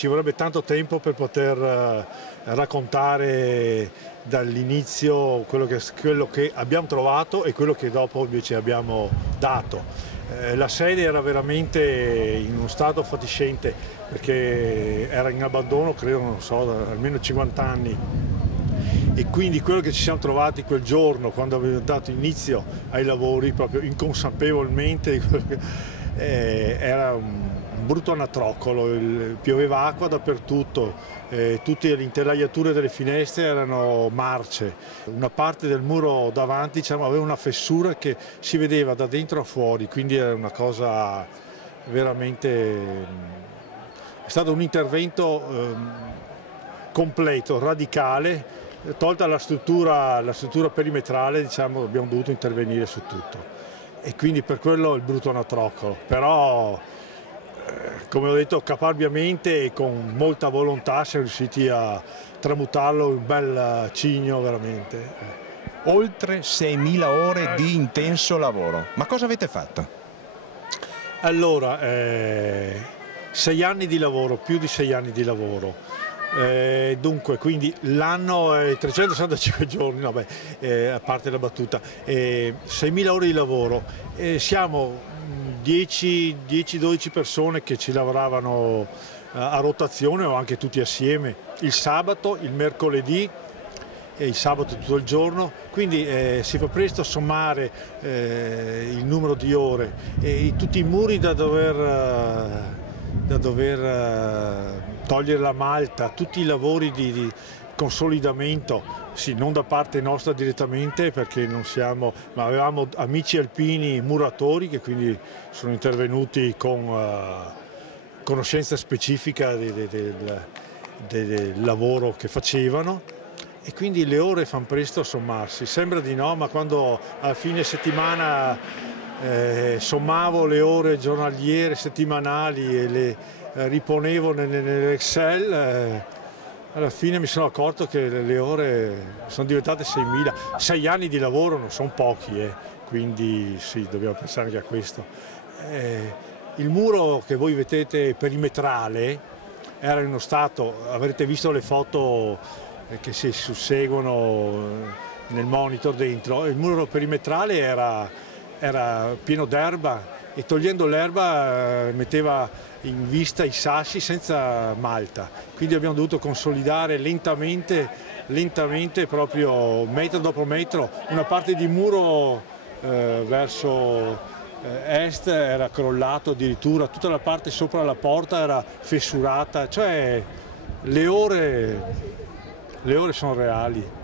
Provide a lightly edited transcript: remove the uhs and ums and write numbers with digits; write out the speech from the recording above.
Ci vorrebbe tanto tempo per poter raccontare dall'inizio quello che abbiamo trovato e quello che dopo invece abbiamo dato. La sede era veramente in uno stato fatiscente perché era in abbandono, credo, non so, da almeno 50 anni. E quindi quello che ci siamo trovati quel giorno, quando abbiamo dato inizio ai lavori, proprio inconsapevolmente, era un brutto anatroccolo, pioveva acqua dappertutto, tutte le intelaiature delle finestre erano marce, una parte del muro davanti, diciamo, aveva una fessura che si vedeva da dentro a fuori, quindi era una cosa veramente... è stato un intervento completo, radicale. Tolta la struttura perimetrale, diciamo, abbiamo dovuto intervenire su tutto e quindi per quello il brutto anatroccolo, però come ho detto caparbiamente e con molta volontà siamo riusciti a tramutarlo in un bel cigno veramente. Oltre 6.000 ore di intenso lavoro, ma cosa avete fatto? Allora, 6 anni di lavoro, più di 6 anni di lavoro. Dunque, quindi l'anno è 365 giorni, no, a parte la battuta, 6.000 ore di lavoro, siamo 10-12 persone che ci lavoravano a rotazione o anche tutti assieme, il sabato, il mercoledì e il sabato tutto il giorno, quindi si fa presto a sommare il numero di ore e tutti i muri da dover togliere la malta, tutti i lavori di consolidamento, sì, non da parte nostra direttamente perché non siamo, ma avevamo amici alpini muratori che quindi sono intervenuti con conoscenza specifica del lavoro che facevano e quindi le ore fanno presto a sommarsi. Sembra di no, ma quando a fine settimana sommavo le ore giornaliere, settimanali e le riponevo nell'Excel, alla fine mi sono accorto che le ore sono diventate 6.000. 6 anni di lavoro non sono pochi, quindi sì, dobbiamo pensare anche a questo. Il muro che voi vedete perimetrale era in uno stato, avrete visto le foto che si susseguono nel monitor dentro, il muro perimetrale era pieno d'erba e togliendo l'erba metteva in vista i sassi senza malta, quindi abbiamo dovuto consolidare lentamente proprio metro dopo metro. Una parte di muro verso est era crollato addirittura, tutta la parte sopra la porta era fessurata, cioè le ore sono reali.